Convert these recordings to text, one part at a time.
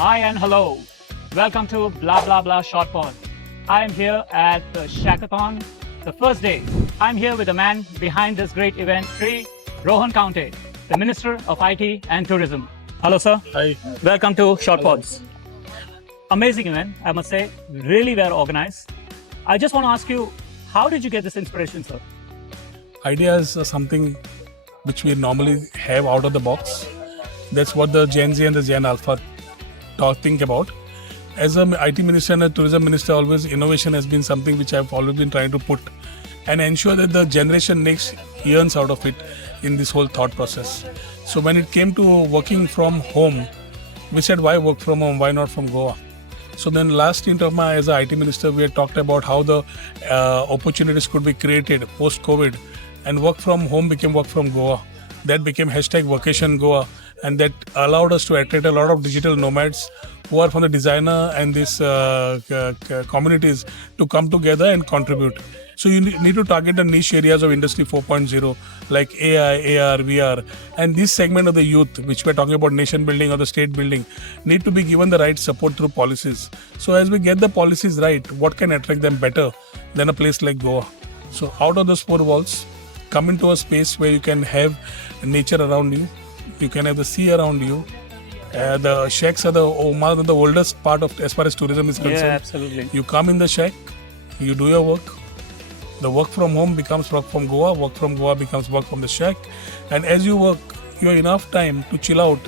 Hi and hello. Welcome to Bla Bla Bla ShortPods. I am here at the Shackathon, the first day. I'm here with the man behind this great event, Sri Rohan Khaunte, the Minister of IT and Tourism. Hello, sir. Hi. Welcome to ShortPods. Amazing event, I must say. Really well organized. I just want to ask you, how did you get this inspiration, sir? Ideas are something which we normally have out of the box. That's what the Gen Z and the Gen Alpha think about. As an IT minister and a tourism minister, always innovation has been something which I've always been trying to put and ensure that the generation next yearns out of it in this whole thought process. So when it came to working from home, we said, why work from home? Why not from Goa? So then last stint of my as an IT minister, we had talked about how the opportunities could be created post-COVID, and work from home became work from Goa. That became #Workation Goa, and that allowed us to attract a lot of digital nomads who are from the designer and these communities to come together and contribute. So you need to target the niche areas of Industry 4.0 like AI, AR, VR, and this segment of the youth, which we're talking about nation building or the state building, need to be given the right support through policies. So as we get the policies right, what can attract them better than a place like Goa? So out of those four walls, come into a space where you can have nature around you, you can have the sea around you. The shacks are the oldest part of as far as tourism is concerned. Yeah, absolutely. You come in the shack, you do your work. The work from home becomes work from Goa. Work from Goa becomes work from the shack. And as you work, you have enough time to chill out,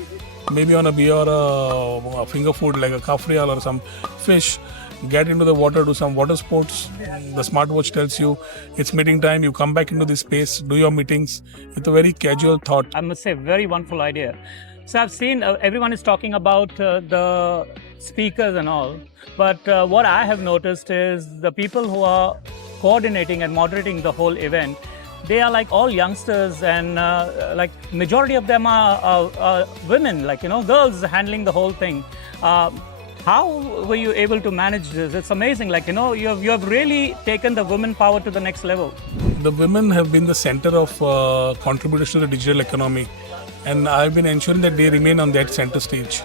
maybe on a beer or a finger food like a kafrial or some fish. Get into the water, do some water sports. The smartwatch tells you it's meeting time. You come back into this space, do your meetings. It's a very casual thought. I must say, very wonderful idea. So I've seen everyone is talking about the speakers and all, but what I have noticed is the people who are coordinating and moderating the whole event, they are like all youngsters, and like majority of them are women, like, girls handling the whole thing. How were you able to manage this? It's amazing, like, you have really taken the women power to the next level. The women have been the center of contribution to the digital economy, and I've been ensuring that they remain on that center stage.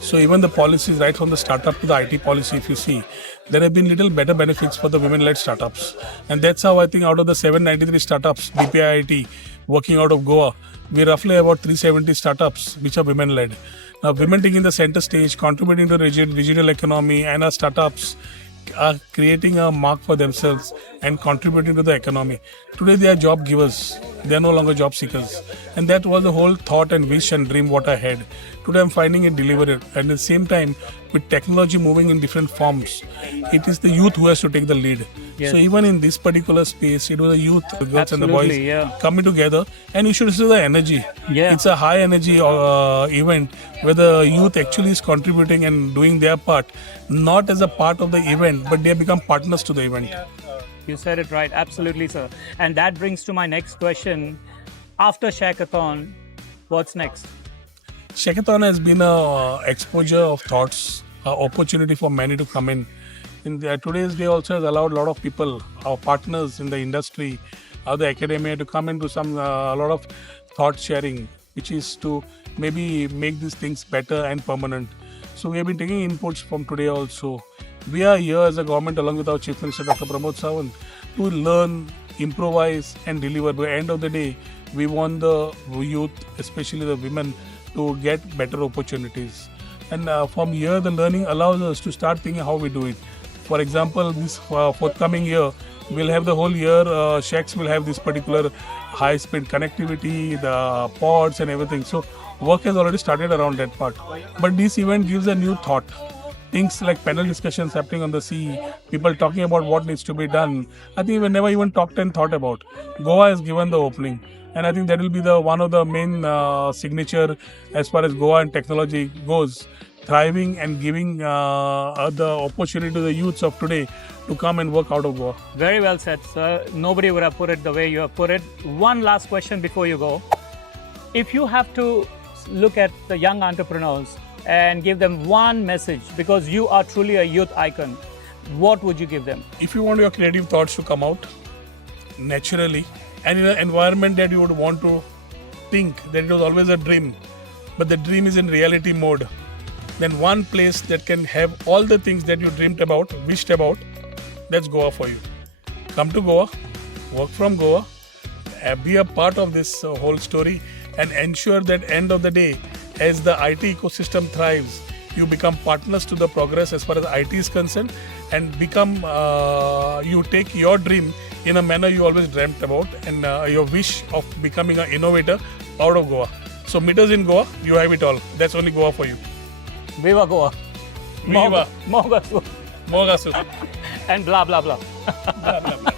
So even the policies, right from the startup to the IT policy, if you see, there have been little better benefits for the women-led startups. And that's how I think out of the 793 startups, DPIIT, working out of Goa, we roughly about 370 startups which are women-led. Now, women taking the center stage, contributing to the digital economy, and our startups are creating a mark for themselves and contributing to the economy. Today they are job givers, they are no longer job seekers, and that was the whole thought and wish and dream what I had. Today I'm finding it delivered, and at the same time, with technology moving in different forms, it is the youth who has to take the lead. Yes. So even in this particular space, it was the youth, the girls and the boys coming together, and you should see the energy. Yeah. It's a high energy event where the youth actually is contributing and doing their part, not as a part of the event, but they become partners to the event. You said it right, absolutely, sir. And that brings to my next question. After Shackathon, what's next? Shackathon has been a exposure of thoughts, an opportunity for many to come in. Today's day also has allowed a lot of people, our partners in the industry, the academia, to come into a lot of thought sharing, which is to maybe make these things better and permanent. So we have been taking inputs from today also. We are here as a government along with our Chief Minister Dr. Pramod Sawant to learn, improvise and deliver. By the end of the day, we want the youth, especially the women, to get better opportunities. And from here, the learning allows us to start thinking how we do it. For example, this forthcoming year, we'll have the whole year, shacks will have this particular high-speed connectivity, the pods and everything. So work has already started around that part. But this event gives a new thought. Things like panel discussions happening on the sea, people talking about what needs to be done. I think we never even talked and thought about. Goa has given the opening. And I think that will be one of the main signature as far as Goa and technology goes. Thriving and giving the opportunity to the youths of today to come and work out of Goa. Very well said, sir. Nobody would have put it the way you have put it. One last question before you go. If you have to look at the young entrepreneurs and give them one message, because you are truly a youth icon, what would you give them? If you want your creative thoughts to come out naturally and in an environment that you would want to think that it was always a dream, but the dream is in reality mode, then one place that can have all the things that you dreamed about, wished about, that's Goa for you. Come to Goa, work from Goa, be a part of this whole story, and ensure that end of the day, as the IT ecosystem thrives, you become partners to the progress as far as IT is concerned, and become you take your dream in a manner you always dreamt about, and your wish of becoming an innovator out of Goa. So meet us in Goa, you have it all. That's only Goa for you. Viva Goa. Viva. Mogasu. Mogasu. And blah, blah, blah. Blah, blah, blah.